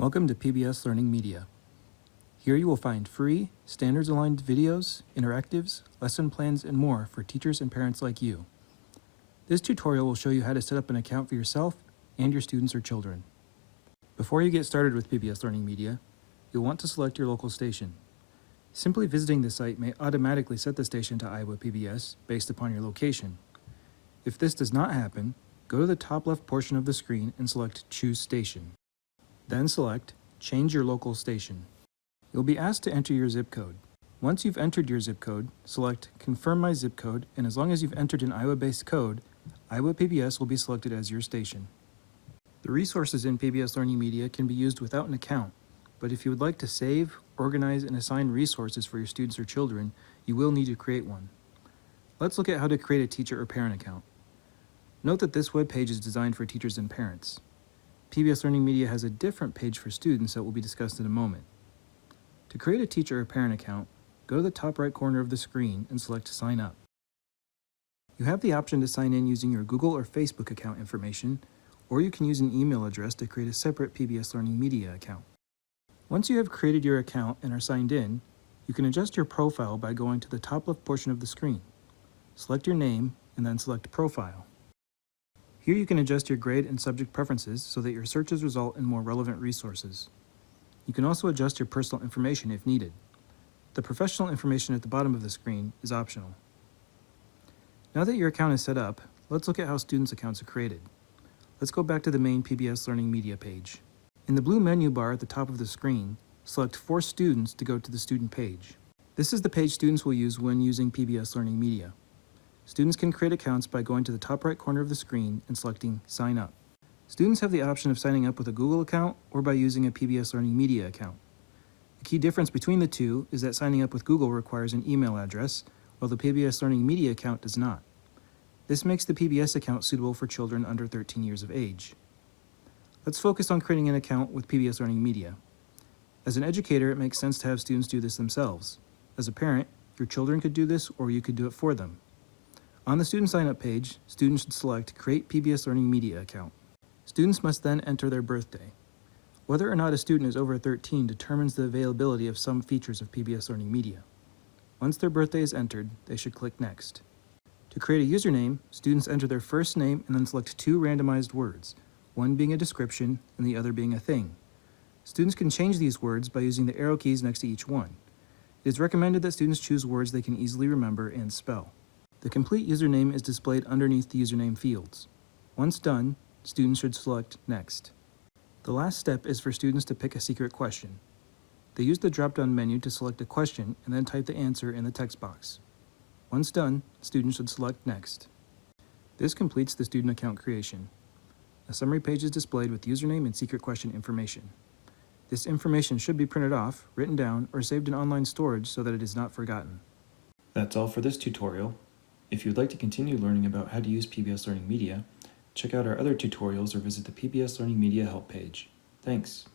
Welcome to PBS LearningMedia. Here you will find free, standards-aligned videos, interactives, lesson plans, and more for teachers and parents like you. This tutorial will show you how to set up an account for yourself and your students or children. Before you get started with PBS LearningMedia, you'll want to select your local station. Simply visiting the site may automatically set the station to Iowa PBS based upon your location. If this does not happen, go to the top left portion of the screen and select Choose Station. Then select Change Your Local Station. You'll be asked to enter your zip code. Once you've entered your zip code, select Confirm My Zip Code, and as long as you've entered an Iowa-based code, Iowa PBS will be selected as your station. The resources in PBS LearningMedia can be used without an account, but if you would like to save, organize, and assign resources for your students or children, you will need to create one. Let's look at how to create a teacher or parent account. Note that this web page is designed for teachers and parents. PBS LearningMedia has a different page for students that will be discussed in a moment. To create a teacher or parent account, go to the top right corner of the screen and select Sign Up. You have the option to sign in using your Google or Facebook account information, or you can use an email address to create a separate PBS LearningMedia account. Once you have created your account and are signed in, you can adjust your profile by going to the top left portion of the screen. Select your name and then select Profile. Here you can adjust your grade and subject preferences so that your searches result in more relevant resources. You can also adjust your personal information if needed. The professional information at the bottom of the screen is optional. Now that your account is set up, let's look at how students' accounts are created. Let's go back to the main PBS LearningMedia page. In the blue menu bar at the top of the screen, select For Students to go to the student page. This is the page students will use when using PBS LearningMedia. Students can create accounts by going to the top right corner of the screen and selecting Sign Up. Students have the option of signing up with a Google account or by using a PBS LearningMedia account. The key difference between the two is that signing up with Google requires an email address, while the PBS LearningMedia account does not. This makes the PBS account suitable for children under 13 years of age. Let's focus on creating an account with PBS LearningMedia. As an educator, it makes sense to have students do this themselves. As a parent, your children could do this or you could do it for them. On the student sign-up page, students should select Create PBS LearningMedia Account. Students must then enter their birthday. Whether or not a student is over 13 determines the availability of some features of PBS LearningMedia. Once their birthday is entered, they should click Next. To create a username, students enter their first name and then select two randomized words, one being a description and the other being a thing. Students can change these words by using the arrow keys next to each one. It is recommended that students choose words they can easily remember and spell. The complete username is displayed underneath the username fields. Once done, students should select Next. The last step is for students to pick a secret question. They use the drop-down menu to select a question and then type the answer in the text box. Once done, students should select Next. This completes the student account creation. A summary page is displayed with username and secret question information. This information should be printed off, written down, or saved in online storage so that it is not forgotten. That's all for this tutorial. If you would like to continue learning about how to use PBS LearningMedia, check out our other tutorials or visit the PBS LearningMedia help page. Thanks.